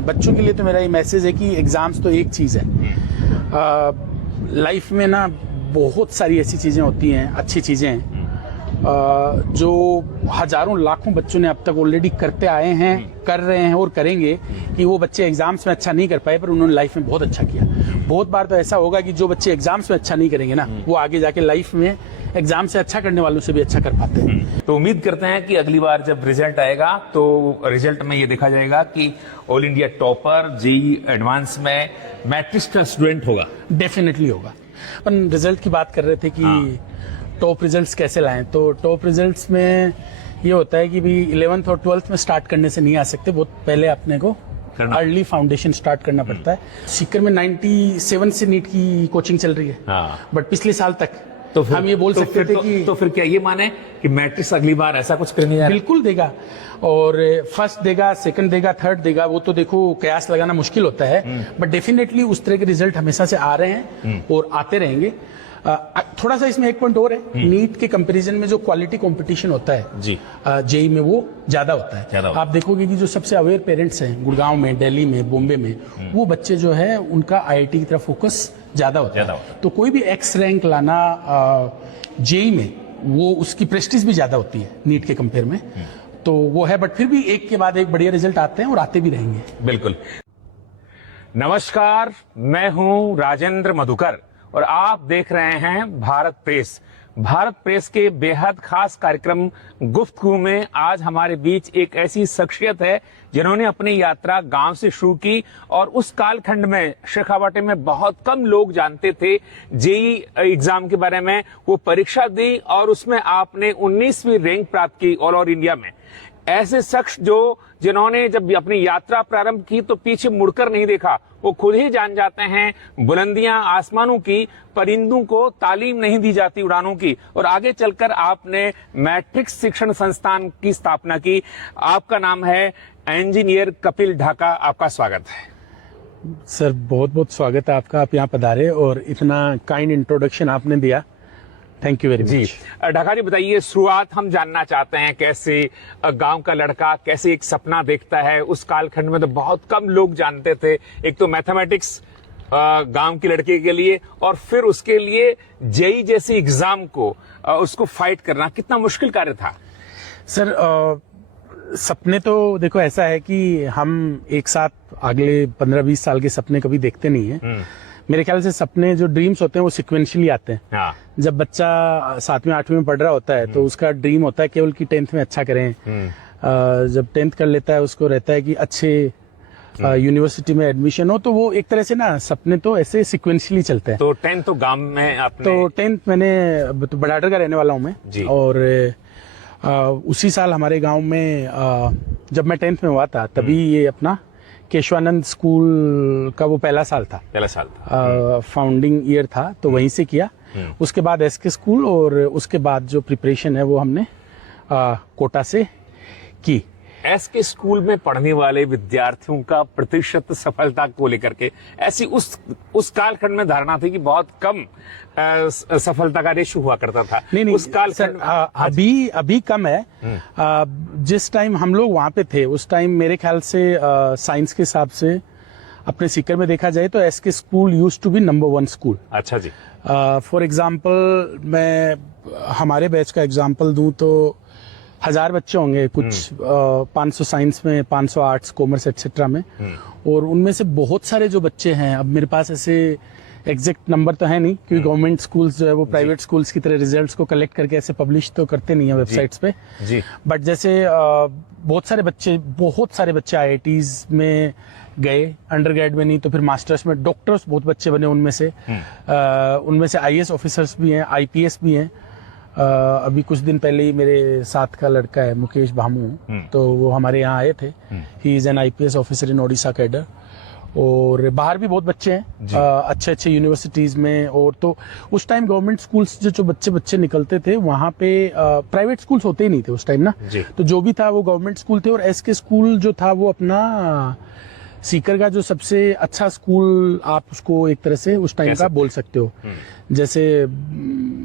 देखें, बच्चों के लिए तो मेरा ये मैसेज है कि एग्जाम्स तो एक चीज़ है, लाइफ में ना बहुत सारी ऐसी चीज़ें होती हैं, अच्छी चीज़ें हैं जो हजारों लाखों बच्चों ने अब तक ऑलरेडी करते आए हैं, कर रहे हैं और करेंगे, कि वो बच्चे एग्जाम्स में अच्छा नहीं कर पाए पर उन्होंने लाइफ में बहुत अच्छा किया। बहुत बार तो ऐसा होगा कि जो बच्चे एग्जाम्स में अच्छा नहीं करेंगे ना, वो आगे जाके लाइफ में एग्जाम से अच्छा करने वालों से भी अच्छा कर पाते हैं। तो उम्मीद करते हैं कि अगली बार जब रिजल्ट आएगा तो रिजल्ट में ये देखा जाएगा कि all India topper JEE advance में मैट्रिक्स का स्टूडेंट होगा। डेफिनेटली होगा। अपन रिजल्ट की बात कर रहे थे कि टॉप रिजल्ट्स कैसे लाएं, तो टॉप रिजल्ट्स में ये होता है कि भी 11th और 12th में स्टार्ट करने से नहीं आ सकते, बहुत पहले अपने को अर्ली फाउंडेशन स्टार्ट करना पड़ता है। सीकर में 97 से नीट की कोचिंग चल रही है, बट पिछले साल तक तो फिर, हम ये बोल सकते थे कि तो फिर क्या ये माने कि मैट्रिक्स अगली बार ऐसा कुछ करने जा रहा है? बिल्कुल देगा, और फर्स्ट देगा, सेकंड देगा, थर्ड देगा, वो तो देखो कयास लगाना मुश्किल होता है, बट डेफिनेटली उस तरह के रिजल्ट हमेशा से आ रहे हैं और आते रहेंगे। थोड़ा सा इसमें एक पॉइंट और है, नीट के कंपैरिजन में जो क्वालिटी कंपटीशन होता है जी जेईई में वो ज्यादा होता है। आप देखोगे कि जो सबसे अवेयर पेरेंट्स हैं गुड़गांव में, दिल्ली में, बॉम्बे में, वो बच्चे जो है उनका आईआईटी की तरफ फोकस ज्यादा होता है। तो कोई भी एक्स रैंक लाना जेईई में, वो उसकी प्रेस्टीज भी ज्यादा होती है नीट के कंपेयर में, तो वो है। बट फिर भी एक के बाद एक बढ़िया रिजल्ट आते हैं और आते भी रहेंगे। बिल्कुल। नमस्कार, मैं हूं राजेंद्र मधुकर और आप देख रहे हैं भारत प्रेस। भारत प्रेस के बेहद खास कार्यक्रम गुफ्तगू में आज हमारे बीच एक ऐसी शख्सियत है जिन्होंने अपनी यात्रा गांव से शुरू की और उस कालखंड में शेखावाटी में बहुत कम लोग जानते थे जेईई एग्जाम के बारे में। वो परीक्षा दी और उसमें आपने 19वीं रैंक प्राप्त की ऑल ओवर इंडिया में। ऐसे शख्स जिन्होंने जब अपनी यात्रा प्रारंभ की तो पीछे मुड़कर नहीं देखा, वो खुद ही जान जाते हैं बुलंदियां आसमानों की, परिंदों को तालीम नहीं दी जाती उड़ानों की, और आगे चलकर आपने मैट्रिक्स शिक्षण संस्थान की स्थापना की। आपका नाम है इंजीनियर कपिल ढाका। आपका स्वागत है सर, बहुत बहुत स्वागत है आपका, आप यहाँ पधारे और इतना काइंड इंट्रोडक्शन आपने दिया, थैंक यू वेरी मच। जी ढाका जी, बताइए, शुरुआत हम जानना चाहते हैं कैसे गांव का लड़का कैसे एक सपना देखता है। उस कालखंड में तो बहुत कम लोग जानते थे, एक तो मैथमेटिक्स गांव के लड़के के लिए, और फिर उसके लिए जेईई जैसी एग्जाम को उसको फाइट करना कितना मुश्किल कार्य था? सर सपने तो देखो ऐसा है कि हम एक साथ अगले 15-20 साल के सपने कभी देखते नहीं है। मेरे ख्याल से सपने जो ड्रीम्स होते हैं वो सिक्वेंशियली आते हैं। जब बच्चा 7वीं 8वीं में पढ़ रहा होता है तो उसका ड्रीम होता है केवल कि 10th में अच्छा करें। जब 10th कर लेता है उसको रहता है कि अच्छे यूनिवर्सिटी में एडमिशन हो, तो वो एक तरह से ना सपने तो ऐसे सिक्वेंशियली चलते हैं। तो 10th तो गांव में आपने? तो 10th मैंने तो बड़ाडर का रहने वाला हूँ मैं, और उसी साल हमारे गांव में जब मैं 10th में हुआ था तभी ये अपना केशवानंद स्कूल का वो पहला साल था, फाउंडिंग ईयर था, तो वहीं से किया। उसके बाद एसके स्कूल, और उसके बाद जो प्रिपरेशन है वो हमने कोटा से की। एसके स्कूल में पढ़ने वाले विद्यार्थियों का प्रतिशत सफलता को लेकर के ऐसी उस कालखंड में धारणा थी कि बहुत कम सफलता का रेशो हुआ करता था। नहीं उस कालखंड अभी कम है। जिस टाइम हम लोग वहां पे थे उस टाइम मेरे ख्याल से साइंस के हिसाब से अपने सीकर में देखा जाए तो SK school used to be number 1 school. अच्छा जी। फॉर एग्जाम्पल मैं हमारे बैच का एग्जाम्पल दूं तो 1000 बच्चे होंगे, कुछ 500 साइंस में, 500 आर्ट्स, कॉमर्स एक्सेट्रा में, और उनमें से बहुत सारे जो बच्चे हैं, अब मेरे पास ऐसे एग्जैक्ट नंबर तो है नहीं क्योंकि गवर्नमेंट स्कूल्स जो है वो प्राइवेट स्कूल्स की तरह रिजल्ट्स को कलेक्ट करके ऐसे पब्लिश तो करते नहीं है वेबसाइट्स पे जी। बट जैसे बहुत सारे बच्चे आईआईटीज में गए, अंडरग्रेड में नहीं तो फिर मास्टर्स में, डॉक्टर्स बहुत बच्चे बने उनमें से आईएएस ऑफिसर्स भी हैं, आईपीएस भी हैं। अभी कुछ दिन पहले ही मेरे साथ का लड़का है मुकेश भामू, तो वो हमारे यहाँ आए थे। He is an IPS officer in Odisha cadre, और बाहर भी बहुत बच्चे हैं अच्छे अच्छे यूनिवर्सिटीज में। और तो उस टाइम गवर्नमेंट स्कूल्स जो बच्चे निकलते थे वहाँ पे प्राइवेट स्कूल्स होते ही नहीं थे उस टाइम ना, तो जो भी था वो गवर्नमेंट स्कूल थे। और एसके स्कूल जो था वो अपना सीकर का जो सबसे अच्छा स्कूल आप उसको एक तरह से उस टाइम का बोल सकते हो। जैसे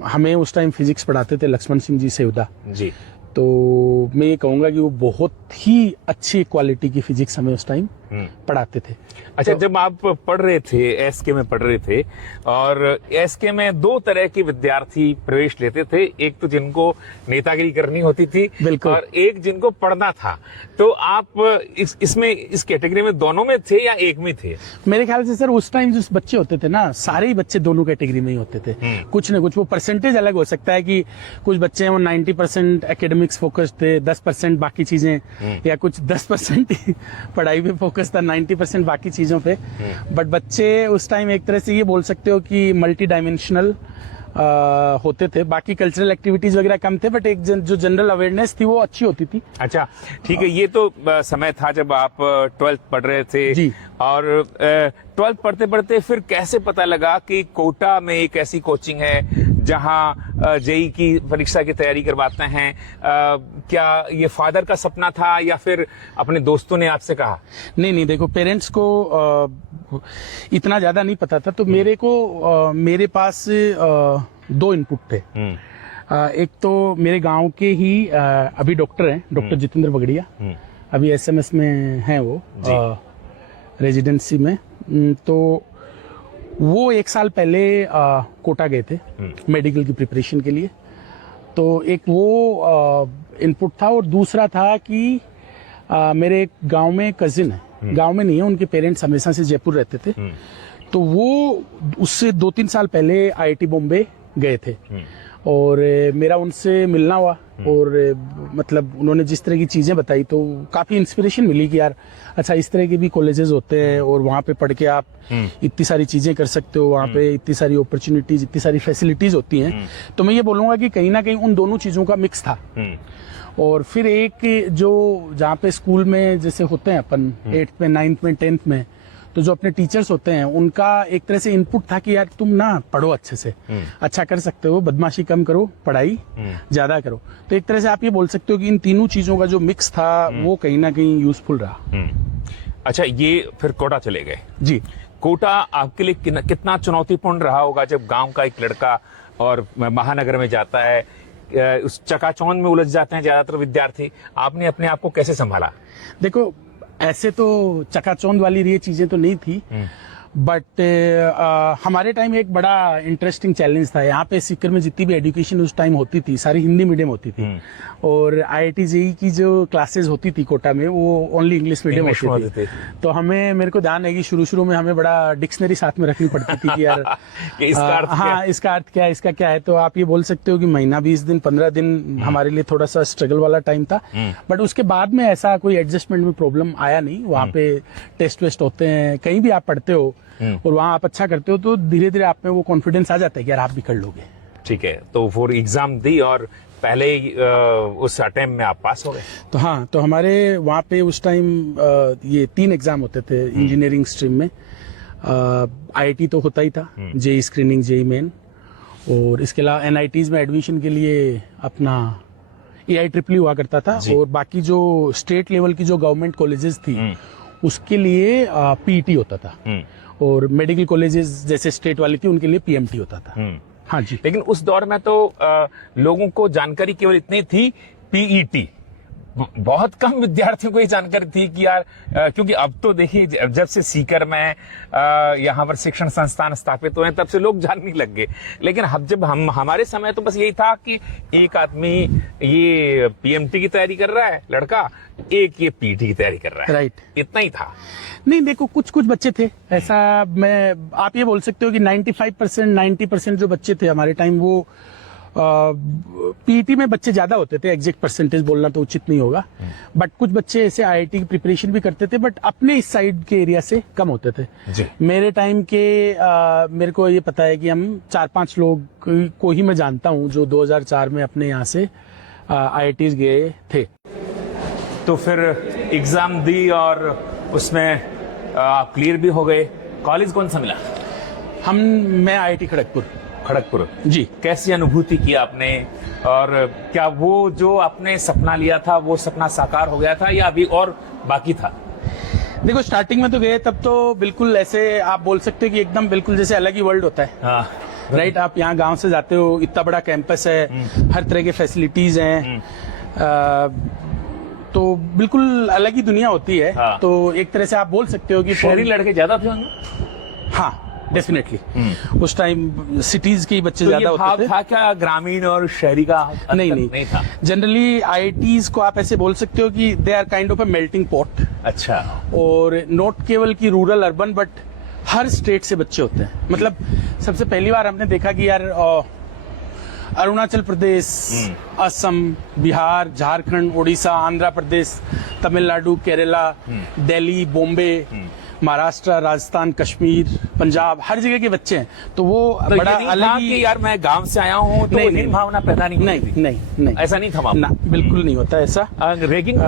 हमें उस टाइम फिजिक्स पढ़ाते थे लक्ष्मण सिंह जी सेवदा जी, तो मैं ये कहूँगा कि वो बहुत ही अच्छी क्वालिटी की फिजिक्स हमें उस टाइम पढ़ाते थे। अच्छा, जब आप पढ़ रहे थे, एसके में पढ़ रहे थे, और एसके में दो तरह के विद्यार्थी प्रवेश लेते थे, एक तो जिनको नेतागिरी करनी होती थी, बिल्कुल, और एक जिनको पढ़ना था। तो आप इस कैटेगरी में दोनों में थे या एक में थे? मेरे ख्याल से सर उस टाइम जो बच्चे होते थे ना, सारे ही बच्चे दोनों कैटेगरी में ही होते थे। कुछ न कुछ वो परसेंटेज अलग हो सकता है कि कुछ बच्चे हैं वो 90% एकेडमिक्स फोकस थे, 10% बाकी चीजें, या कुछ 10% ही पढ़ाई पे फोकस था, 90% बाकी चीजों पे। बट बच्चे उस टाइम एक तरह से ये बोल सकते हो कि मल्टी डायमेंशनल होते थे। बाकी कल्चरल एक्टिविटीज वगैरह कम थे, बट एक जो जनरल अवेयरनेस थी वो अच्छी होती थी। अच्छा, ठीक है। ये तो समय था जब आप 12th पढ़ रहे थे जी। और 12th पढ़ते पढ़ते फिर कैसे पता लगा कि कोटा में एक ऐसी कोचिंग है जहां जेई की परीक्षा की तैयारी करवाते हैं? क्या ये फादर का सपना था या फिर अपने दोस्तों ने आपसे कहा? नहीं, देखो पेरेंट्स को इतना ज्यादा नहीं पता था, तो मेरे पास दो इनपुट थे। एक तो मेरे गांव के ही अभी डॉक्टर हैं, डॉक्टर जितेंद्र बगड़िया, अभी एसएमएस में हैं वो रेजिडेंसी में। तो वो 1 साल पहले कोटा गए थे मेडिकल की प्रिपरेशन के लिए। तो एक वो इनपुट था, और दूसरा था कि मेरे गांव में कजिन है, गांव में नहीं है, उनके पेरेंट्स हमेशा से जयपुर रहते थे। तो वो उससे 2-3 साल पहले आईआईटी बॉम्बे गए थे, और मेरा उनसे मिलना हुआ, और मतलब उन्होंने जिस तरह की चीजें बताई तो काफी इंस्पिरेशन मिली कि यार अच्छा इस तरह के भी कॉलेजेस होते हैं, और वहाँ पे पढ़ के आप इतनी सारी चीजें कर सकते हो, वहाँ पे इतनी सारी अपॉर्चुनिटीज, इतनी सारी फैसिलिटीज होती हैं। तो मैं ये बोलूंगा कि कहीं ना कहीं उन दोनों चीजों का मिक्स था। और फिर एक जो जहाँ पे स्कूल में जैसे होते हैं अपन 8th में, 9th में, 10th में, तो जो अपने टीचर्स होते हैं उनका एक तरह से इनपुट था कि यार तुम ना पढ़ो अच्छे से, अच्छा कर सकते हो, बदमाशी कम करो, पढ़ाई ज्यादा करो। तो एक तरह से आप ये बोल सकते हो कि इन तीनों चीजों का जो मिक्स था वो कहीं ना कहीं यूजफुल रहा। अच्छा, ये फिर कोटा चले गए जी। कोटा आपके लिए कितना चुनौतीपूर्ण रहा होगा जब गांव का एक लड़का और महानगर में जाता है, उस चकाचौंध में उलझ जाते हैं ज्यादातर विद्यार्थी। आपने अपने आप को कैसे संभाला? देखो ऐसे तो चकाचौंध वाली ये चीजें तो नहीं थी, बट हमारे टाइम एक बड़ा इंटरेस्टिंग चैलेंज था। यहाँ पे सीकर में जितनी भी एजुकेशन उस टाइम होती थी सारी हिंदी मीडियम होती थी, और आईआईटी जेई की जो क्लासेस होती थी कोटा में वो ओनली इंग्लिश मीडियम होती थी। तो मेरे को ध्यान है कि शुरू में हमें बड़ा डिक्शनरी साथ में रखनी पड़ती थी कि यार कि इसका अर्थ हाँ इसका अर्थ क्या है, इसका क्या है। तो आप ये बोल सकते हो कि महीना 20 दिन 15 दिन हमारे लिए थोड़ा सा स्ट्रगल वाला टाइम था, बट उसके बाद में ऐसा कोई एडजस्टमेंट में प्रॉब्लम आया नहीं। वहाँ पे टेस्ट वेस्ट होते हैं, कहीं भी आप पढ़ते हो और वहाँ आप अच्छा करते हो तो धीरे धीरे आप में वो कॉन्फिडेंस आ जाता है कि यार आप भी कर लोगे। ठीक है, तो वो एग्जाम दी और पहले उस अटेम्प्ट में आप पास हो गए? तो हाँ, तो हमारे वहाँ पे उस टाइम ये 3 एग्जाम होते थे इंजीनियरिंग स्ट्रीम में। आईआईटी तो होता ही था, जेई स्क्रीनिंग, जेई मेन, और इसके अलावा एनआईटीज में एडमिशन के लिए अपना AIEEE हुआ करता था, और बाकी जो स्टेट लेवल की जो गवर्नमेंट कॉलेजेस थी उसके लिए PET होता था, और मेडिकल कॉलेजेस जैसे स्टेट वाली थी उनके लिए PMT होता था। हाँ जी। लेकिन उस दौर में तो लोगों को जानकारी केवल इतनी थी, PET। बहुत कम विद्यार्थियों को ये जानकारी थी कि यार क्योंकि अब तो देखिए जब से सीकर में यहाँ पर शिक्षण संस्थान स्थापित हुए तब से लोग जानने लग गए। लेकिन जब हमारे समय तो बस यही था कि एक आदमी ये PMT की तैयारी कर रहा है लड़का, एक ये PET की तैयारी कर रहा है, राइट, इतना ही था। नहीं देखो कुछ बच्चे थे ऐसा, आप ये बोल सकते हो कि 95% 90% जो बच्चे थे हमारे टाइम वो PET में बच्चे ज्यादा होते थे। एग्जैक्ट परसेंटेज बोलना तो उचित नहीं होगा, बट कुछ बच्चे ऐसे IIT की प्रिपरेशन भी करते थे, बट अपने इस साइड के एरिया से कम होते थे जी। मेरे टाइम के मेरे को ये पता है कि हम 4-5 लोग को ही मैं जानता हूँ जो 2004 में अपने यहाँ से IIT गए थे। तो फिर एग्जाम दी और उसमें आप क्लियर भी हो गए। कॉलेज कौन सा मिला? मैं IIT खड़गपुर जी। कैसी अनुभूति की आपने, और क्या वो जो आपने सपना लिया था वो सपना साकार हो गया था या अभी और बाकी था? देखो स्टार्टिंग में तो गए तब तो बिल्कुल ऐसे आप बोल सकते हो कि एकदम बिल्कुल जैसे अलग ही वर्ल्ड होता है। हाँ। राइट, आप यहाँ गांव से जाते हो, इतना बड़ा कैंपस है, हर तरह के फैसिलिटीज हैं, तो बिल्कुल अलग ही दुनिया होती है। हाँ। तो एक तरह से आप बोल सकते हो कि शहरी लड़के ज्यादा थे होंगे? हाँ, डेफिनेटली उस टाइम सिटीज के ही बच्चे तो ज्यादा ये भाव होते थे। था क्या ग्रामीण और शहरी का अंतर नहीं था? जनरली आईआईटीज को आप ऐसे बोल सकते हो कि they are kind of a melting pot, अच्छा। और नॉट केवल की रूरल अर्बन बट हर स्टेट से बच्चे होते हैं। मतलब सबसे पहली बार हमने देखा कि यार अरुणाचल प्रदेश, असम, बिहार, झारखंड, उड़ीसा, आंध्र प्रदेश, तमिलनाडु, केरला, दिल्ली, बॉम्बे, महाराष्ट्र, राजस्थान, कश्मीर, पंजाब, हर जगह के बच्चे हैं। तो वो तो बड़ा ये नहीं अलग था ही कि यार मैं गांव से आया हूँ तो नहीं, हीन भावना पैदा नहीं नहीं होती थी? नहीं ऐसा नहीं था वहाँ? ना, बिल्कुल नहीं होता ऐसा। रैगिंग?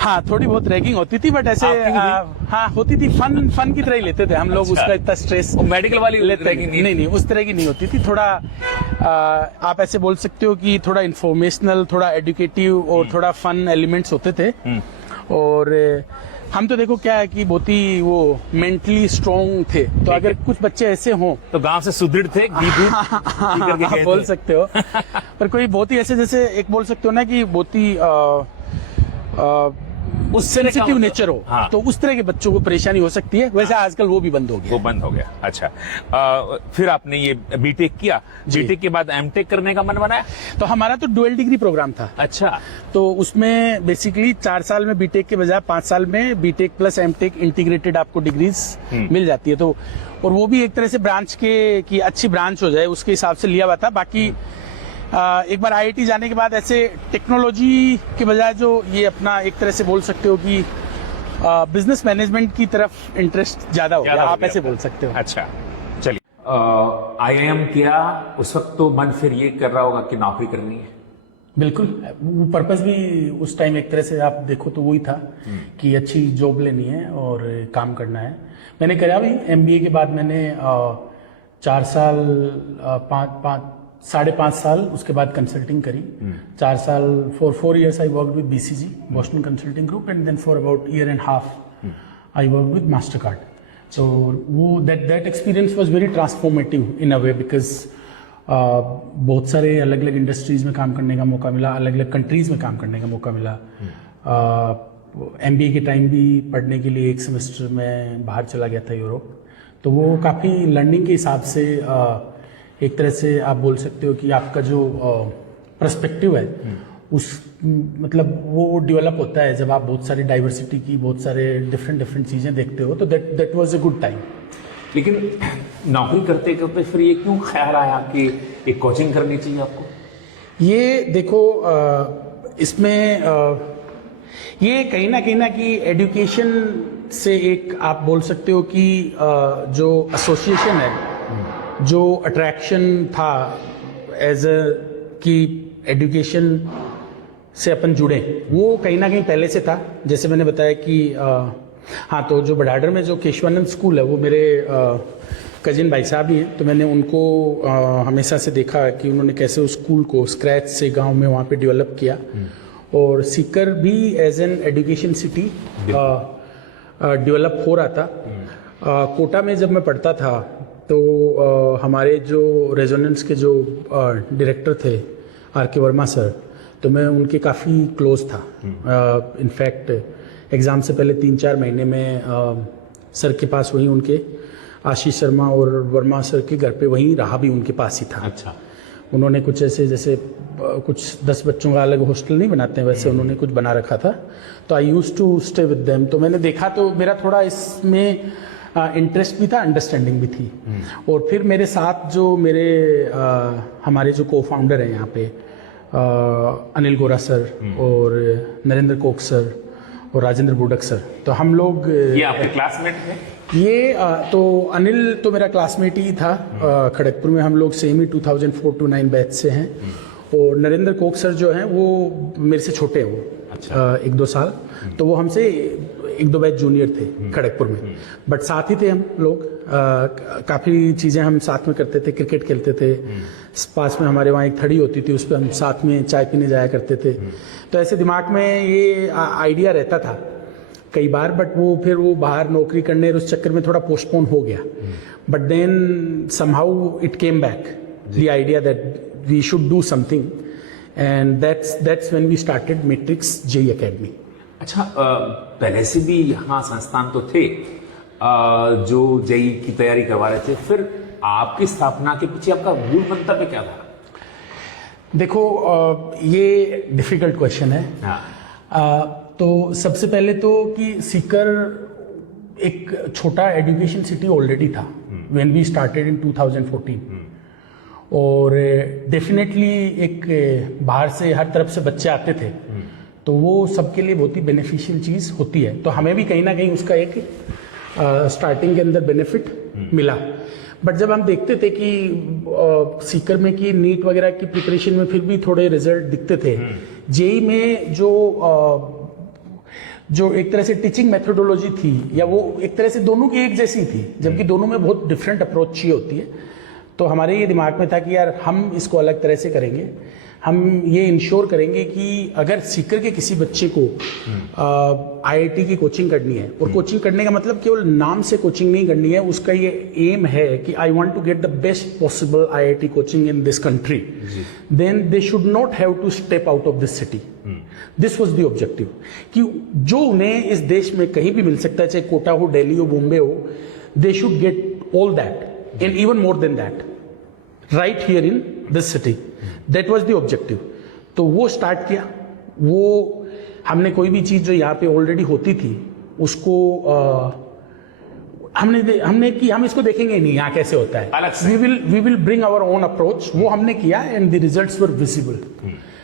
हाँ, थोड़ी बहुत रैगिंग होती थी, बट ऐसे आपकी भी थी? हाँ होती थी, फन की तरह ही लेते थे हम लोग। अच्छा। उसका इतना स्ट्रेस मेडिकल वाली लेते रैगिंग नहीं, उस तरह की नहीं होती थी। थोड़ा आप ऐसे बोल सकते हो कि थोड़ा इंफॉर्मेशनल, थोड़ा एजुकेटिव और थोड़ा फन एलिमेंट्स होते थे। और हम तो देखो क्या है कि बहुत ही वो मेंटली स्ट्रांग थे। तो अगर कुछ बच्चे ऐसे हों तो गांव से सुदृढ़ थे, करके आप बोल सकते हो। पर कोई बहुत ही ऐसे, जैसे एक बोल सकते हो ना कि बहुत ही उस तरह का सेंसिटिव नेचर हो, हाँ। तो उस तरह के बच्चों को परेशानी हो सकती है। वैसे आजकल वो भी बंद हो वो गया। बंद हो गया। अच्छा, फिर आपने ये बीटेक किया, बीटेक के बाद एमटेक करने का मन बनाया? तो हमारा तो डुअल डिग्री प्रोग्राम था। अच्छा। तो उसमें बेसिकली 4 साल में बीटेक के बजाय 5 साल में बीटेक प्लस एमटेक इंटीग्रेटेड आपको डिग्रीज मिल जाती है। तो और वो भी एक तरह से ब्रांच के की अच्छी ब्रांच हो जाए उसके हिसाब से लिया हुआ था। बाकी एक बार आईआईटी जाने के बाद ऐसे टेक्नोलॉजी के बजाय जो ये अपना एक तरह से बोल सकते हो कि बिजनेस मैनेजमेंट की तरफ इंटरेस्ट ज्यादा हो गया, आप ऐसे बोल सकते हो। अच्छा, चलिए। आईआईएम किया, उस वक्त तो मन फिर ये कर रहा होगा कि नौकरी करनी है? बिल्कुल, वो पर्पस भी उस टाइम एक तरह से आप देखो तो वही था कि अच्छी जॉब लेनी है और काम करना है। मैंने करा भी एमबीए के बाद मैंने 4 साल 5.5 साल उसके बाद कंसल्टिंग करी। 4 साल for 4 years I worked with BCG, Boston consulting group, and then for about 1.5 years I worked with Mastercard. So वो that experience was very transformative in a way, because बहुत सारे अलग अलग इंडस्ट्रीज में काम करने का मौका मिला, अलग अलग कंट्रीज में काम करने का मौका मिला। एमबीए के टाइम भी पढ़ने के लिए 1 सेमेस्टर में बाहर चला गया था यूरोप। तो वो काफ़ी लर्निंग के हिसाब से एक तरह से आप बोल सकते हो कि आपका जो पर्सपेक्टिव है उस मतलब वो डेवलप होता है जब आप बहुत सारी डाइवर्सिटी की, बहुत सारे डिफरेंट चीज़ें देखते हो। तो that was a good time. लेकिन नौकरी करते करते फिर ये क्यों ख्याल आया कि एक कोचिंग करनी चाहिए आपको? ये देखो इसमें ये कहीं ना कि एजुकेशन से एक आप बोल सकते हो कि जो एसोसिएशन है, जो अट्रैक्शन था एज अ कि एजुकेशन से अपन जुड़े, वो कहीं ना कहीं पहले से था। जैसे मैंने बताया कि हाँ, तो जो बडाडर में जो केशवानंद स्कूल है वो मेरे कजिन भाई साहब ही हैं। तो मैंने उनको हमेशा से देखा कि उन्होंने कैसे उस स्कूल को स्क्रैच से गांव में वहाँ पे डेवलप किया। और सीकर भी as an education city develop हो रहा था। कोटा में जब मैं पढ़ता था तो हमारे जो रेजोनेंस के जो डायरेक्टर थे आर.के. वर्मा सर, तो मैं उनके काफ़ी क्लोज था। इनफैक्ट एग्ज़ाम से पहले 3-4 महीने में सर के पास वहीं उनके आशीष शर्मा और वर्मा सर के घर पे वहीं रहा भी उनके पास ही था। अच्छा। उन्होंने कुछ ऐसे जैसे कुछ 10 बच्चों का अलग हॉस्टल नहीं बनाते हैं वैसे उन्होंने कुछ बना रखा था। तो I used to stay with them. तो मैंने देखा तो मेरा थोड़ा इसमें इंटरेस्ट भी था, अंडरस्टैंडिंग भी थी। और फिर मेरे साथ जो मेरे हमारे जो को फाउंडर हैं यहाँ पे अनिल गोरा सर और नरेंद्र कोक सर और राजेंद्र बुडक सर, तो हम लोग ये आपके क्लासमेट थे? ये तो अनिल तो मेरा क्लासमेट ही था। खड़गपुर में हम लोग सेम ही 2004-09 बैच से हैं। और नरेंद्र कोक सर जो हैं वो मेरे से छोटे हैं, वो अच्छा। 1-2 साल। तो वो हमसे 1-2 बैच जूनियर थे खड़गपुर में, बट साथ ही थे हम लोग। काफ़ी चीज़ें हम साथ में करते थे, क्रिकेट खेलते थे। पास में हमारे वहाँ एक थड़ी होती थी, उस पर हम साथ में चाय पीने जाया करते थे। तो ऐसे दिमाग में ये आइडिया रहता था कई बार, बट वो फिर वो बाहर नौकरी करने उस चक्कर में थोड़ा पोस्टपोन हो गया। But then somehow it came back the idea that we should do something and that's when we started Matrix JEE Academy. अच्छा, पहले से भी यहाँ संस्थान तो थे जो जेई की तैयारी करवा रहे थे, फिर आपकी स्थापना के पीछे आपका मूल मंतव्य क्या था? देखो, ये डिफिकल्ट क्वेश्चन है। हाँ। तो सबसे पहले तो कि सीकर एक छोटा एजुकेशन सिटी ऑलरेडी था व्हेन वी स्टार्टेड इन 2014, और डेफिनेटली एक बाहर से हर तरफ से बच्चे आते थे, तो वो सबके लिए बहुत ही बेनिफिशियल चीज़ होती है। तो हमें भी कहीं ना कहीं उसका एक स्टार्टिंग के अंदर बेनिफिट मिला। बट जब हम देखते थे कि सीकर में कि नीट वगैरह की प्रिपरेशन में फिर भी थोड़े रिजल्ट दिखते थे, जेई में जो एक तरह से टीचिंग मेथोडोलॉजी थी, या वो एक तरह से दोनों की एक जैसी थी, जबकि दोनों में बहुत डिफरेंट अप्रोच चाहिए होती है। तो हमारे ये दिमाग में था कि यार हम इसको अलग तरह से करेंगे, हम ये इंश्योर करेंगे कि अगर सीकर के किसी बच्चे को आईआईटी की कोचिंग करनी है, और कोचिंग करने का मतलब केवल नाम से कोचिंग नहीं करनी है, उसका ये एम है कि I want to get the best possible IIT coaching in this country, then they should not have to step out of this city. This was the objective, कि जो उन्हें इस देश में कहीं भी मिल सकता है, चाहे कोटा हो, दिल्ली हो, बॉम्बे हो, they should get all that and even more than that right here in this city. That was the objective. तो वो स्टार्ट किया। वो हमने कोई भी चीज़ जो यहाँ पे ऑलरेडी होती थी उसको हमने कि हम इसको देखेंगे नहीं यहाँ कैसे होता है, अलग से। We will bring our own approach. वो हमने किया and the results were visible.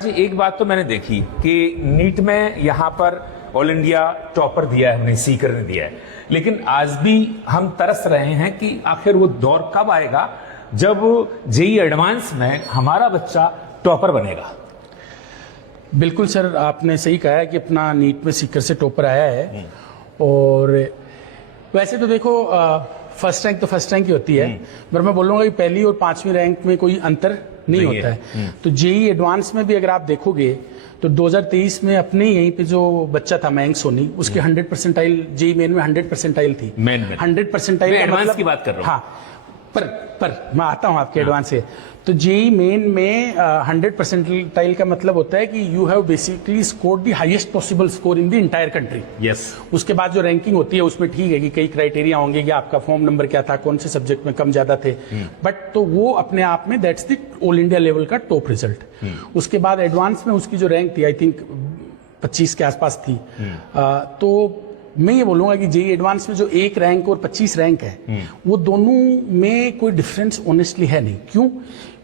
जी, एक बात तो मैंने देखी कि नीट में यहाँ पर ऑल इंडिया टॉपर दिया है, हमने सीकर ने दिया है, लेकिन आज भी हम तरस रहे हैं कि आखिर वो दौर कब आएगा जब जेई एडवांस में हमारा बच्चा टॉपर बनेगा। बिल्कुल सर, आपने सही कहा है कि अपना नीट में सीकर से टॉपर आया है। और वैसे तो देखो, फर्स्ट रैंक तो फर्स्ट रैंक ही होती है, पर मैं बोलूँगा कि पहली और 5वीं रैंक में कोई अंतर नहीं होता है। तो जेई एडवांस में भी अगर आप देखोगे तो 2023 में अपने यहीं पे जो बच्चा था मयंक सोनी, उसके 100 परसेंटाइल, जेई मेन में 100 परसेंटाइल थी। 100 परसेंटाइल एडवांस की बात कर रहा हूँ। हाँ, पर मैं आता हूँ आपके एडवांस से। तो जेई मेन में 100 परसेंटाइल का मतलब होता है कि you have basically scored the highest possible score in the entire country. Yes. उसके बाद जो रैंकिंग होती है उसमें ठीक है कि कई क्राइटेरिया होंगे कि आपका फॉर्म नंबर क्या था, कौन से सब्जेक्ट में कम ज्यादा थे, बट तो वो अपने आप में that's the all India level का टॉप रिजल्ट। उसके बाद एडवांस में उसकी जो रैंक थी, आई थिंक 25 के आसपास थी। तो मैं ये बोलूंगा कि जेई एडवांस में जो 1 रैंक और 25 रैंक है, वो दोनों में कोई डिफरेंस ऑनेस्टली है नहीं। क्यों?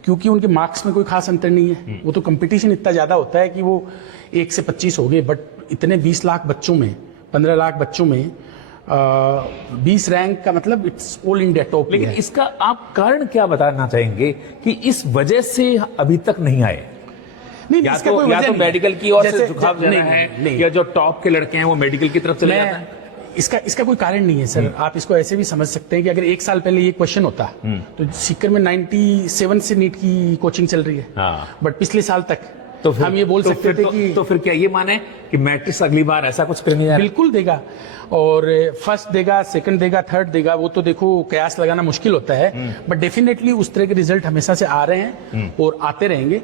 क्योंकि उनके मार्क्स में कोई खास अंतर नहीं है। वो तो कंपटीशन इतना ज्यादा होता है कि वो 1 से 25 हो गए, बट इतने 20 लाख बच्चों में, 15 लाख बच्चों में 20 रैंक का मतलब इट्स ऑल इंडिया टॉप। लेकिन इसका आप कारण क्या बताना चाहेंगे कि इस वजह से अभी तक नहीं आए? नहीं, या इसका तो, कोई या वजह तो नहीं। मेडिकल की ओर से जैसे- झुकाव नहीं, ज्यादा है, नहीं। या जो टॉप के लड़के हैं वो मेडिकल की तरफ चले जाते हैं? इसका कोई कारण नहीं है सर। आप इसको ऐसे भी समझ सकते हैं कि अगर 1 साल पहले ये क्वेश्चन होता तो सीकर में 97 से नीट की कोचिंग चल रही है, बट पिछले साल तक तो फिर, हम ये बोल सकते थे कि तो फिर क्या ये माने कि मैट्रिक्स अगली बार ऐसा कुछ करने जा रहा है? बिल्कुल देगा, और फर्स्ट देगा, सेकंड देगा, थर्ड देगा। वो तो देखो कयास लगाना मुश्किल होता है, बट डेफिनेटली उस तरह के रिजल्ट हमेशा से आ रहे हैं और आते रहेंगे।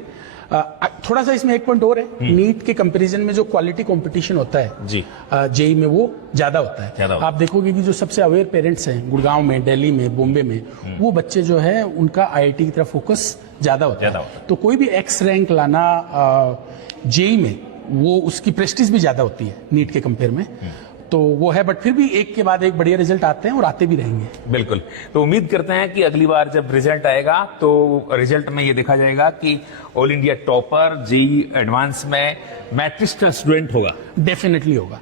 थोड़ा सा इसमें एक पॉइंट और है, नीट के कंपैरिजन में जो क्वालिटी कंपटीशन होता है जी, जेई में वो ज्यादा होता है। आप देखोगे कि जो सबसे अवेयर पेरेंट्स हैं गुड़गांव में, दिल्ली में, बॉम्बे में, वो बच्चे जो है उनका आईआईटी की तरफ फोकस ज्यादा होता है। तो कोई भी एक्स रैंक लाना जेई में, वो उसकी प्रेस्टीज भी ज्यादा होती है नीट के कंपेयर में। तो वो है, बट फिर भी एक के बाद एक बढ़िया रिजल्ट आते हैं और आते भी रहेंगे। बिल्कुल। तो उम्मीद करते हैं कि अगली बार जब रिजल्ट आएगा तो रिजल्ट में ये देखा जाएगा कि all India topper JEE advance में मैट्रिक्स का स्टूडेंट होगा। डेफिनेटली होगा,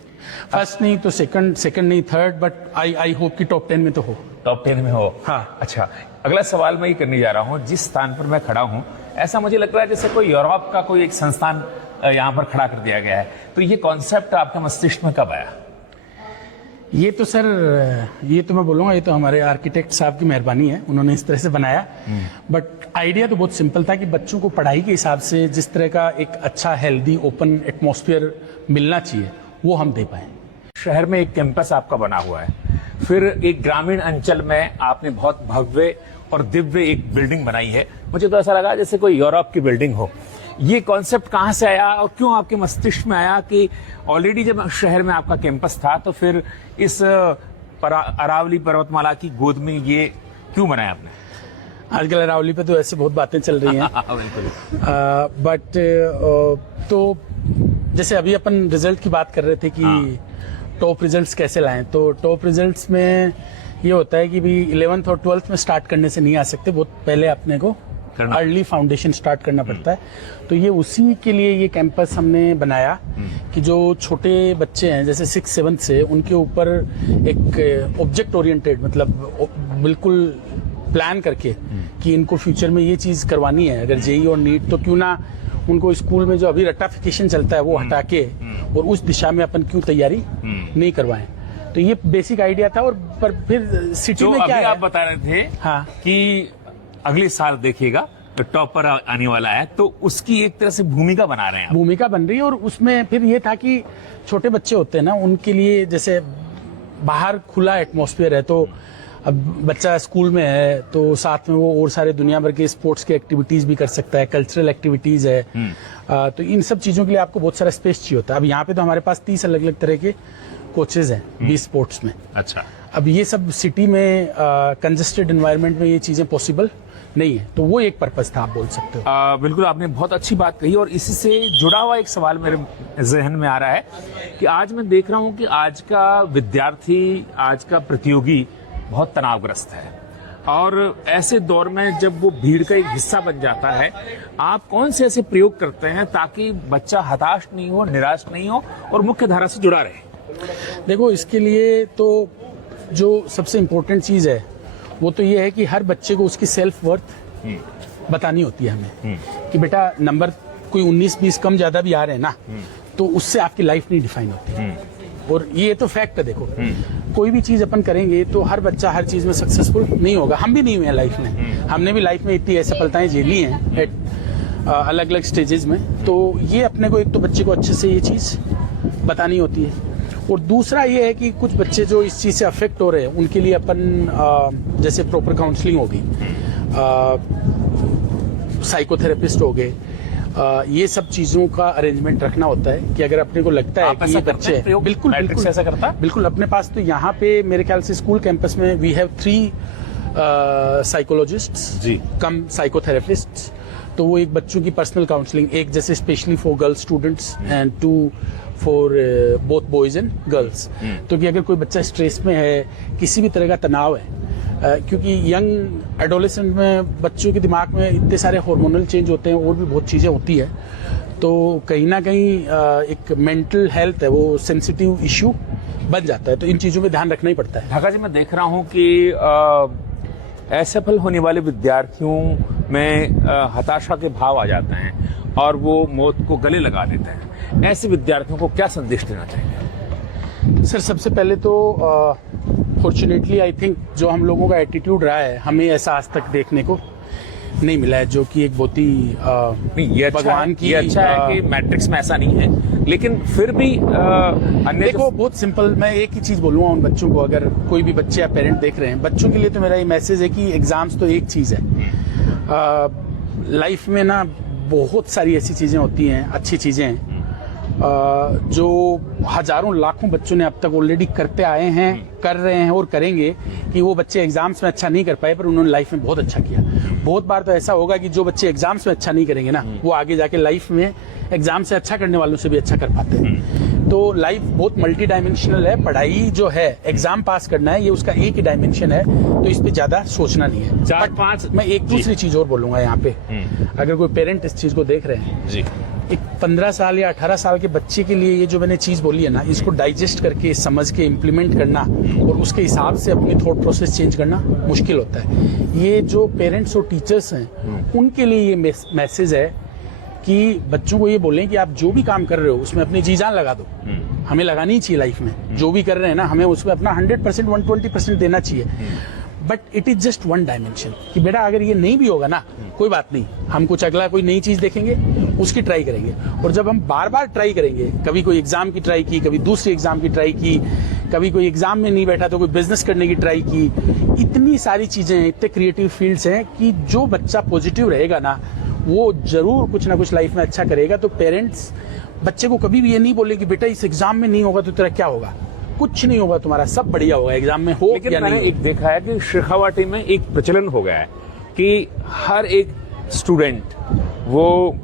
फर्स्ट नहीं तो सेकंड नहीं थर्ड, बट आई होप कि टॉप 10 में तो हो। टॉप 10 में हो? हाँ। अच्छा, अगला सवाल मैं ये करने जा रहा हूँ, जिस स्थान पर मैं खड़ा हूँ ऐसा मुझे लग रहा है जैसे कोई यूरोप का कोई एक संस्थान यहाँ पर खड़ा कर दिया गया है। तो ये कॉन्सेप्ट आपके मस्तिष्क में कब आया? ये तो सर, ये तो मैं बोलूँगा ये तो हमारे आर्किटेक्ट साहब की मेहरबानी है, उन्होंने इस तरह से बनाया। बट आइडिया तो बहुत सिंपल था कि बच्चों को पढ़ाई के हिसाब से जिस तरह का एक अच्छा हेल्दी ओपन एटमॉस्फेयर मिलना चाहिए वो हम दे पाए। शहर में एक कैंपस आपका बना हुआ है, फिर एक ग्रामीण अंचल में आपने बहुत भव्य और दिव्य एक बिल्डिंग बनाई है। मुझे तो ऐसा लगा जैसे कोई यूरोप की बिल्डिंग हो। ये कॉन्सेप्ट कहाँ से आया और क्यों आपके मस्तिष्क में आया कि ऑलरेडी जब शहर में आपका कैंपस था तो फिर इस अरावली पर्वतमाला की गोद में ये क्यों बनाया आपने? आजकल अरावली पे तो ऐसे बहुत बातें चल रही हैं बट तो जैसे अभी अपन रिजल्ट की बात कर रहे थे कि टॉप रिजल्ट्स कैसे लाएं, तो टॉप रिजल्ट्स में ये होता है कि भी 11th और 12th में स्टार्ट करने से नहीं आ सकते, बहुत पहले अपने को अर्ली फाउंडेशन स्टार्ट करना पड़ता है। तो ये उसी के लिए ये कैंपस हमने बनाया कि जो छोटे बच्चे हैं जैसे 6th 7th से, उनके ऊपर एक ऑब्जेक्ट ओरिएंटेड मतलब बिल्कुल प्लान करके कि इनको फ्यूचर में ये चीज़ करवानी है, अगर जेई और नीट तो क्यों ना उनको स्कूल में जो अभी रट्टाफिकेशन चलता है वो हटा के और उस दिशा में अपन क्यों तैयारी नहीं करवाएं। तो ये बेसिक आइडिया था। और पर फिर सिटी में क्या है, आप बता रहे थे हाँ कि अगले साल देखिएगा तो टॉपर आने वाला है, तो उसकी एक तरह से भूमिका बना रहे हैं, भूमिका बन रही है। और उसमें फिर ये था कि छोटे बच्चे होते हैं ना, उनके लिए जैसे बाहर खुला एटमॉस्फेयर है, तो अब बच्चा स्कूल में है तो साथ में वो और सारे दुनिया भर के स्पोर्ट्स के एक्टिविटीज भी कर सकता है, कल्चरल एक्टिविटीज है। तो इन सब चीजों के लिए आपको बहुत सारा स्पेस चाहिए होता है। अब यहाँ पे तो हमारे पास 30 अलग अलग तरह के कोचेज हैं 20 स्पोर्ट्स में। अच्छा, अब ये सब सिटी में कंजेस्टेड एनवायरनमेंट में ये चीजें पॉसिबल नहीं है, तो वो एक पर्पस था, आप बोल सकते हो। बिल्कुल, आपने बहुत अच्छी बात कही। और इसी से जुड़ा हुआ एक सवाल मेरे जहन में आ रहा है कि आज मैं देख रहा हूँ कि आज का विद्यार्थी, आज का प्रतियोगी बहुत तनावग्रस्त है, और ऐसे दौर में जब वो भीड़ का एक हिस्सा बन जाता है, आप कौन से ऐसे प्रयोग करते हैं ताकि बच्चा हताश नहीं हो, निराश नहीं हो और मुख्य धारा से जुड़ा रहे? देखो, इसके लिए तो जो सबसे इम्पोर्टेंट चीज़ है वो तो ये है कि हर बच्चे को उसकी सेल्फ वर्थ बतानी होती है हमें कि बेटा नंबर कोई 19-20 कम ज़्यादा भी आ रहे हैं ना, तो उससे आपकी लाइफ नहीं डिफाइन होती। और ये तो फैक्ट है। देखो, कोई भी चीज़ अपन करेंगे तो हर बच्चा हर चीज़ में सक्सेसफुल नहीं होगा। हम भी नहीं हुए हैं लाइफ में, हमने भी लाइफ में इतनी असफलताएं झेली हैं अलग अलग स्टेजेस में। तो ये अपने को एक तो बच्चे को अच्छे से ये चीज़ बतानी होती है। और दूसरा ये है कि कुछ बच्चे जो इस चीज़ से अफेक्ट हो रहे हैं उनके लिए अपन जैसे प्रॉपर काउंसलिंग होगी, साइकोथेरेपिस्ट हो गए, ये सब चीजों का अरेंजमेंट रखना होता है कि अगर अपने को लगता है कि ये बच्चे बिल्कुल ऐसा करता है। बिल्कुल अपने पास तो यहाँ पे मेरे ख्याल से स्कूल कैंपस में वी हैव 3 साइकोलॉजिस्ट्स जी कम साइकोथेरेपिस्ट्स। तो वो एक बच्चों की पर्सनल काउंसलिंग, एक जैसे specially for girl students and 2 for both boys and girls. तो कि अगर कोई बच्चा स्ट्रेस में है, किसी भी तरह का तनाव है, क्योंकि यंग एडोलेसेंट में बच्चों के दिमाग में इतने सारे हार्मोनल चेंज होते हैं और भी बहुत चीज़ें होती है, तो कहीं ना कहीं एक मेंटल हेल्थ है वो सेंसिटिव इश्यू बन जाता है। तो इन चीज़ों पे ध्यान रखना ही पड़ता है। ढाका जी, मैं देख रहा हूँ कि असफल होने वाले विद्यार्थियों में हताशा के भाव आ जाते हैं और वो मौत को गले लगा देते हैं। ऐसे विद्यार्थियों को क्या संदेश देना चाहिए? सर, सबसे पहले तो फॉर्चुनेटली आई थिंक जो हम लोगों का एटीट्यूड रहा है, हमें ऐसा आज तक देखने को नहीं मिला है, जो कि एक बहुत ही भगवान की। ये अच्छा है कि मैट्रिक्स में ऐसा नहीं है, लेकिन फिर भी अन्य देखो, बहुत सिंपल, मैं एक ही चीज बोलूंगा उन बच्चों को, अगर कोई भी बच्चे या पेरेंट देख रहे हैं, बच्चों के लिए तो मेरा ये मैसेज है कि एग्जाम्स तो एक चीज है, लाइफ में ना बहुत सारी ऐसी चीजें होती हैं, अच्छी चीजें हैं जो हजारों लाखों बच्चों ने अब तक ऑलरेडी करते आए हैं, कर रहे हैं और करेंगे, कि वो बच्चे एग्जाम्स में अच्छा नहीं कर पाए पर उन्होंने लाइफ में बहुत अच्छा किया। बहुत बार तो ऐसा होगा कि जो बच्चे एग्जाम्स में अच्छा नहीं करेंगे ना, वो आगे जाके लाइफ में एग्जाम से अच्छा करने वालों से भी अच्छा कर पाते हैं। तो लाइफ बहुत मल्टी डायमेंशनल है। पढ़ाई जो है, एग्जाम पास करना है, ये उसका एक ही डायमेंशन है, तो इस पे ज्यादा सोचना नहीं है। 4-5 मैं एक दूसरी चीज और बोलूंगा यहाँ पे, अगर कोई पेरेंट इस चीज को देख रहे हैं जी, एक 15 साल या 18 साल के बच्चे के लिए ये जो मैंने चीज बोली है ना, इसको डाइजेस्ट करके, समझ के इम्प्लीमेंट करना और उसके हिसाब से अपनी थॉट प्रोसेस चेंज करना मुश्किल होता है। ये जो पेरेंट्स और टीचर्स हैं उनके लिए ये मैसेज है कि बच्चों को ये बोलें कि आप जो भी काम कर रहे हो उसमें अपनी जी जान लगा दो। हमें लगानी चाहिए लाइफ में, जो भी कर रहे हैं ना, हमें उसमें अपना 100%, 120% देना चाहिए। But it is just one dimension, कि बेटा अगर ये नहीं भी होगा ना, कोई बात नहीं, हम कुछ अगला कोई नई चीज देखेंगे, उसकी ट्राई करेंगे। और जब हम बार बार ट्राई करेंगे, कभी कोई एग्जाम की ट्राई की, कभी दूसरी एग्जाम की ट्राई की, कभी कोई एग्जाम में नहीं बैठा तो कोई बिजनेस करने की ट्राई की, इतनी सारी चीजें हैं, इतने क्रिएटिव फील्ड्स हैं कि जो बच्चा पॉजिटिव रहेगा ना, वो जरूर कुछ ना कुछ लाइफ में अच्छा करेगा। तो पेरेंट्स बच्चे को कभी भी ये नहीं बोले कि बेटा इस एग्जाम में नहीं होगा तो तेरा क्या होगा, कुछ नहीं होगा तुम्हारा, सब बढ़िया होगा एग्जाम में हो लेकिन या मैंने नहीं। एक देखा है कि शेखावाटी में एक प्रचलन हो गया है कि हर एक स्टूडेंट वो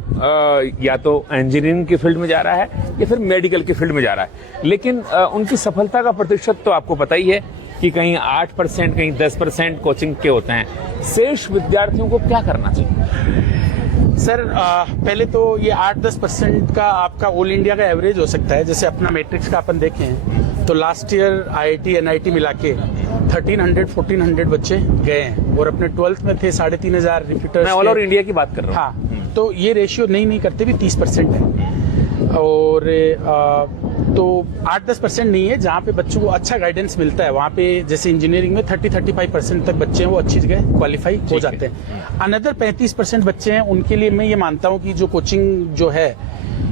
या तो इंजीनियरिंग की फील्ड में जा रहा है या फिर मेडिकल की फील्ड में जा रहा है, लेकिन उनकी सफलता का प्रतिशत तो आपको पता ही है कि कहीं 8%, कहीं 10% कोचिंग के होते हैं। शेष विद्यार्थियों को क्या करना चाहिए? सर पहले तो ये 8-10% का आपका ऑल इंडिया का एवरेज हो सकता है। जैसे अपना मैट्रिक्स का अपन देखें तो लास्ट ईयर IIT NIT मिला के 1300-1400 बच्चे गए हैं और अपने 12th में थे 3500 रिपीटर्स। मैं ऑल ओवर इंडिया की बात कर रहा हूँ। हाँ, तो ये रेशियो नहीं करते भी 30% है। और तो 8-10% नहीं है। जहाँ पे बच्चों को अच्छा गाइडेंस मिलता है वहाँ पे, जैसे इंजीनियरिंग में 30-35% तक बच्चे हैं वो अच्छी जगह क्वालिफाई हो जाते हैं। अनदर 35% बच्चे हैं उनके लिए मैं ये मानता हूँ कि जो कोचिंग जो है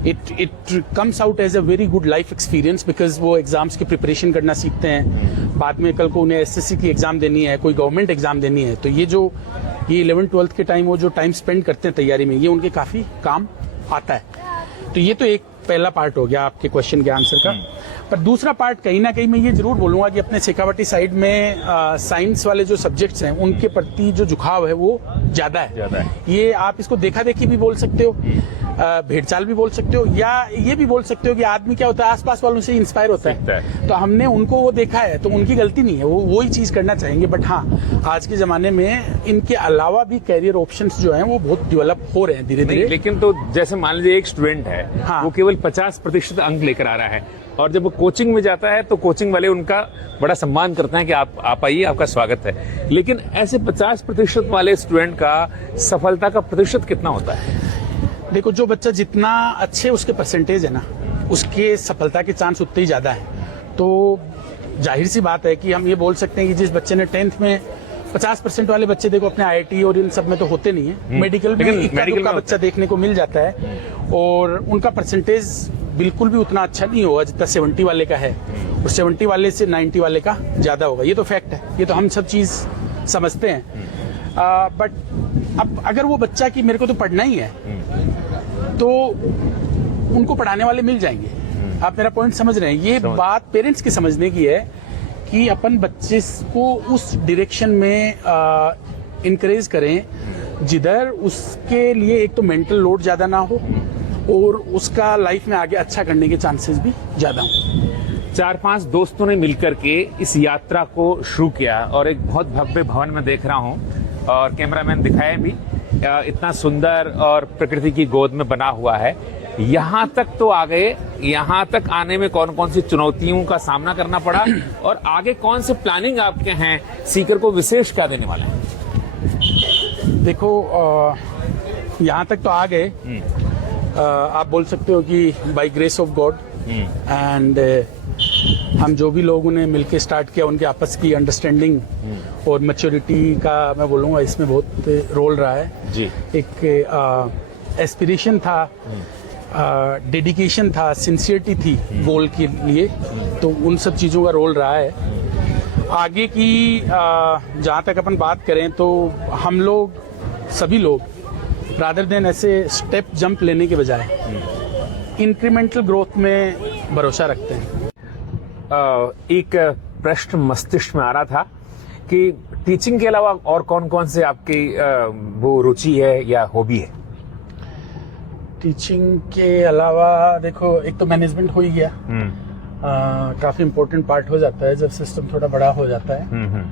it comes out as a very good life experience, because वो एग्जाम्स की प्रिपरेशन करना सीखते हैं। बाद में कल को उन्हें SSC की एग्जाम देनी है, कोई गवर्नमेंट एग्जाम देनी है, तो ये 11th-12th के टाइम वो जो टाइम स्पेंड करते हैं तैयारी में, ये उनके काफी काम आता है। तो ये तो एक पहला पार्ट हो गया आपके क्वेश्चन के आंसर का। पर दूसरा पार्ट कहीं ना कहीं मैं ये जरूर बोलूंगा कि अपने शेखावाटी साइड में साइंस वाले जो सब्जेक्ट्स हैं उनके प्रति जो झुकाव है वो ज्यादा है। ये आप इसको देखा देखी भी बोल सकते हो, भेड़चाल भी बोल सकते हो, या ये भी बोल सकते हो कि आदमी क्या होता है आसपास वालों से इंस्पायर होता है। तो हमने उनको वो देखा है तो उनकी गलती नहीं है, वो ही चीज करना चाहेंगे। बट हाँ, आज के जमाने में इनके अलावा भी कैरियर ऑप्शंस जो हैं वो बहुत डेवलप हो रहे हैं धीरे धीरे। लेकिन तो जैसे मान लीजिए एक स्टूडेंट है, हाँ, वो केवल 50% अंक लेकर आ रहा है और जब वो कोचिंग में जाता है तो कोचिंग वाले उनका बड़ा सम्मान करते हैं कि आप आइए, आपका स्वागत है। लेकिन ऐसे 50% वाले स्टूडेंट का सफलता का प्रतिशत कितना होता है? देखो, जो बच्चा जितना अच्छे उसके परसेंटेज है ना, उसके सफलता के चांस उतने ही ज्यादा है। तो जाहिर सी बात है कि हम ये बोल सकते हैं कि जिस बच्चे ने 10th में 50% वाले बच्चे देखो अपने IIT और इन सब में तो होते नहीं है, मेडिकल में मेडिकल का बच्चा देखने को मिल जाता है और उनका परसेंटेज बिल्कुल भी उतना अच्छा नहीं होगा जितना 70 वाले का है, और 70 वाले से 90 वाले का ज्यादा होगा। ये तो फैक्ट है, ये तो हम सब चीज समझते हैं। बट अब अगर वो बच्चा कि मेरे को तो पढ़ना ही है, तो उनको पढ़ाने वाले मिल जाएंगे। आप मेरा पॉइंट समझ रहे हैं? ये बात पेरेंट्स की समझने की है कि अपन बच्चे को उस डायरेक्शन में इनकरेज करें जिधर उसके लिए एक तो मेंटल लोड ज्यादा ना हो और उसका लाइफ में आगे अच्छा करने के चांसेस भी ज्यादा हो। 4-5 दोस्तों ने मिलकर के इस यात्रा को शुरू किया और एक बहुत भव्य भवन में देख रहा हूँ और कैमरामैन दिखाए भी, इतना सुंदर और प्रकृति की गोद में बना हुआ है। यहाँ तक तो आ गए, यहाँ तक आने में कौन कौन सी चुनौतियों का सामना करना पड़ा और आगे कौन से प्लानिंग आपके हैं? सीकर को विशेष क्या देने वाले हैं? देखो, यहाँ तक तो आ गए, आप बोल सकते हो कि by grace of God, and हम जो भी लोगों ने मिलके स्टार्ट किया उनके आपस की अंडरस्टैंडिंग और मैच्योरिटी का मैं बोलूँगा इसमें बहुत रोल रहा है जी। एक एस्पिरेशन था, डेडिकेशन था, सिंसियरिटी थी गोल के लिए, तो उन सब चीज़ों का रोल रहा है। आगे की जहाँ तक अपन बात करें तो हम लोग सभी लोग रादर देन ऐसे स्टेप जंप लेने के बजाय इंक्रीमेंटल ग्रोथ में भरोसा रखते हैं। एक प्रश्न मस्तिष्क में आ रहा था कि टीचिंग के अलावा और कौन कौन से आपकी वो रुचि है या हॉबी है? टीचिंग के अलावा देखो, एक तो मैनेजमेंट हो ही गया, काफी इम्पोर्टेंट पार्ट हो जाता है जब सिस्टम थोड़ा बड़ा हो जाता है।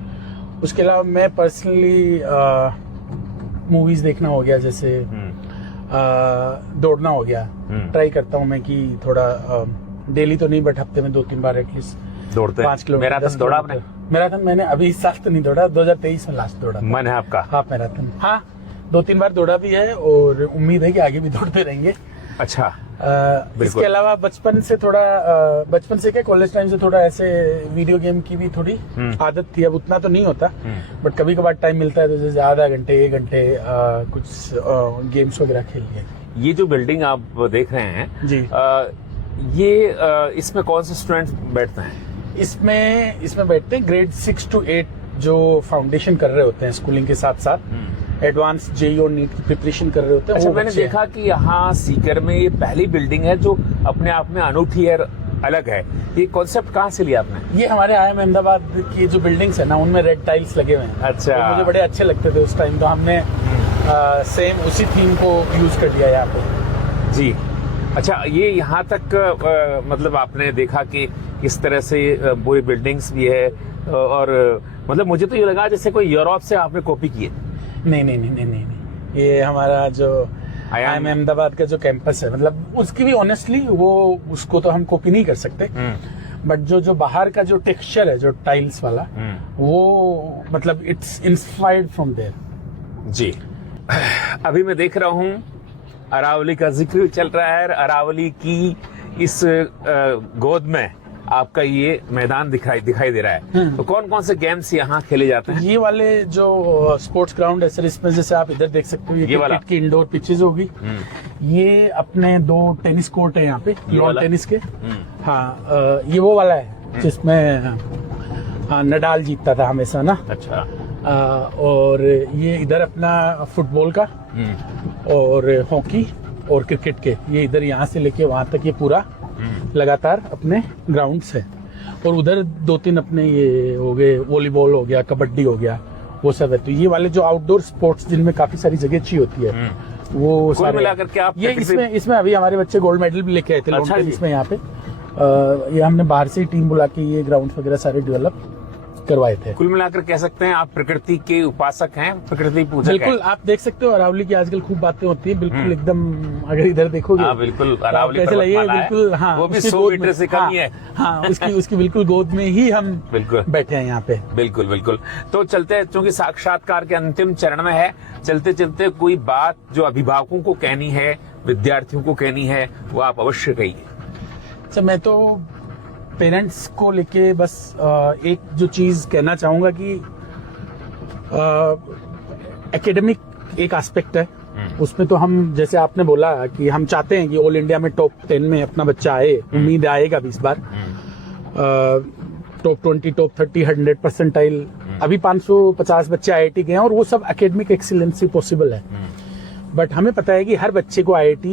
उसके अलावा मैं पर्सनली मूवीज देखना हो गया, जैसे दौड़ना हो गया। ट्राई करता हूँ मैं कि थोड़ा डेली तो नहीं बट हफ्ते में 2-3 बार एटलीस्ट दौड़ते हैं। 5 किलोमीटर। मैराथन दौड़ा आपने? मैराथन मैंने अभी इस साल तो नहीं दौड़ा, 2023 में लास्ट दौड़ा। मन है आपका? हाफ मैराथन, हाँ 2-3 बार दौड़ा भी है और उम्मीद है कि आगे भी दौड़ते रहेंगे। अच्छा। इसके अलावा बचपन से थोड़ा बचपन से क्या कॉलेज टाइम से थोड़ा ऐसे वीडियो गेम की भी थोड़ी आदत थी। अब उतना तो नहीं होता बट कभी कभार टाइम मिलता है तो जैसे आधा घंटे 1 घंटे कुछ गेम्स वगैरह खेल लिए। ये जो बिल्डिंग आप देख रहे हैं जी, इसमें कौन से स्टूडेंट्स बैठते हैं? इसमें बैठते हैं ग्रेड 6 to 8 जो फाउंडेशन कर रहे होते हैं स्कूलिंग के साथ साथ, एडवांस जेई और नीट की प्रिपरेशन कर रहे होते हैं। अच्छा, वो मैंने बच्चे हैं। देखा कि यहाँ सीकर में ये पहली बिल्डिंग है जो अपने आप में अनूठी है, अलग है। ये कॉन्सेप्ट कहाँ से लिया आपने? ये हमारे IIM अहमदाबाद की जो बिल्डिंग्स है ना, उनमें रेड टाइल्स लगे हुए हैं। अच्छा। तो मुझे बड़े अच्छे लगते थे उस टाइम, तो हमने सेम उसी थीम को यूज कर लिया यहाँ पे। जी। अच्छा, ये यहाँ तक मतलब आपने देखा कि किस तरह से पूरी बिल्डिंग्स भी है, और मतलब मुझे तो ये लगा जैसे कोई यूरोप से आपने कॉपी की है। नहीं, ये हमारा जो IIM अहमदाबाद का जो कैंपस है, मतलब उसकी भी ऑनेस्टली वो उसको तो हम कॉपी नहीं कर सकते, बट जो बाहर का जो टेक्सचर है, जो टाइल्स वाला, वो मतलब इट्स इंस्पायर्ड फ्रॉम देयर। जी। अभी मैं देख रहा हूँ अरावली का जिक्र चल रहा है। अरावली की इस गोद में आपका ये मैदान दिखाई दे रहा है। तो कौन कौन से गेम्स यहाँ खेले जाते हैं? ये वाले जो स्पोर्ट्स ग्राउंड है सर, इसमें जैसे आप इधर देख सकते हो, ये वाला? क्रिकेट की इंडोर पिचेज होगी। ये अपने 2 टेनिस कोर्ट है यहाँ पे, लॉन टेनिस के। हाँ, ये वो वाला है जिसमें नडाल जीतता था हमेशा ना। अच्छा। और ये इधर अपना फुटबॉल का और हॉकी और क्रिकेट के, ये इधर यहाँ से लेके वहां तक ये पूरा लगातार अपने ग्राउंड्स है। और उधर 2-3 अपने ये हो गए, वॉलीबॉल हो गया, कबड्डी हो गया, वो सब है। तो ये वाले जो आउटडोर स्पोर्ट्स जिनमें काफी सारी जगह अच्छी होती है, वो कुल मिलाकर के आप ये इसमें अभी हमारे बच्चे गोल्ड मेडल भी लेके आए थे अच्छा लॉन टेनिस में यहाँ पे। ये हमने बाहर से ही टीम बुला के ये ग्राउंड वगैरह सारे डेवलप करवाए थे। कुल मिलाकर कह सकते हैं आप प्रकृति के उपासक हैं, प्रकृति पूजक हैं। बिल्कुल, आप देख सकते हो अरावली की आजकल खूब बातें होती है, बिल्कुल एकदम अगर इधर देखोगे। हाँ, बिल्कुल अरावली कैसे लगे, पर्वतमाला है। बिल्कुल। हाँ, वो भी उसकी 100 गोद मीटर में- से कम ही है। हाँ, उसकी बिल्कुल गोद में ही हम बिल्कुल बैठे हैं यहाँ पे। बिल्कुल। तो चलते हैं, क्योंकि साक्षात्कार के अंतिम चरण में है, चलते चलते कोई बात जो अभिभावकों को कहनी है, विद्यार्थियों को कहनी है, वो आप अवश्य कहिए। अच्छा, मैं तो पेरेंट्स को लेके बस एक जो चीज कहना चाहूंगा कि एकेडमिक एक एस्पेक्ट है, उसमें तो हम, जैसे आपने बोला कि हम चाहते हैं कि ऑल इंडिया में टॉप 10 में अपना बच्चा आए, उम्मीद आएगा भी इस बार। Top 20, top 30, 100 percentile. अभी 550 बच्चे IIT गए हैं, और वो सब एकेडमिक एक्सीलेंस से पॉसिबल है। बट हमें पता है कि हर बच्चे को IIT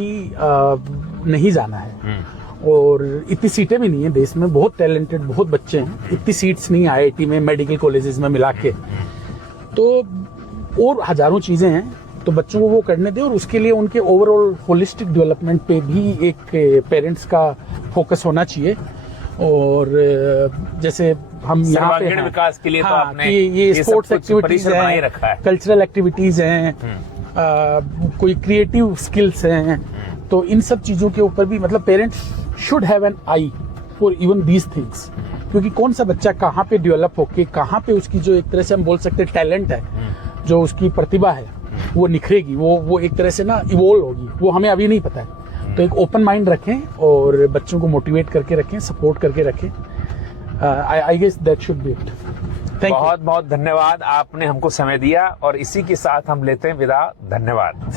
नहीं जाना है, और इतनी सीटें भी नहीं है देश में। बहुत टैलेंटेड बहुत बच्चे हैं, इतनी सीट्स नहीं IIT में, मेडिकल कॉलेजेस में मिला के। तो और हजारों चीजें हैं, तो बच्चों को वो करने दें, और उसके लिए उनके ओवरऑल होलिस्टिक डेवलपमेंट पे भी एक पेरेंट्स का फोकस होना चाहिए। और जैसे हम यहाँ पे सर्वांगीण हैं, विकास के लिए तो हाँ, आपने कि ये सब स्पोर्ट्स कुछ एक्टिविटीज परिसर बनाए हैं, रखा है। कल्चरल एक्टिविटीज हैं, कोई क्रिएटिव स्किल्स हैं। तो इन सब चीजों के ऊपर भी मतलब parents should have an I for even these things, क्योंकि कौन सा बच्चा कहाँ पे डेवलप होके, कहाँ पे उसकी जो एक तरह से हम बोल सकते हैं टैलेंट है, जो उसकी प्रतिभा है, वो निखरेगी, वो एक तरह से ना इवोल्व होगी, वो हमें अभी नहीं पता है। तो एक ओपन माइंड रखें और बच्चों को मोटिवेट करके रखें, सपोर्ट करके रखें। I guess that should be it. Thank you. बहुत बहुत धन्यवाद, आपने हमको समय दिया, और इसी के साथ हम लेते हैं विदा। धन्यवाद।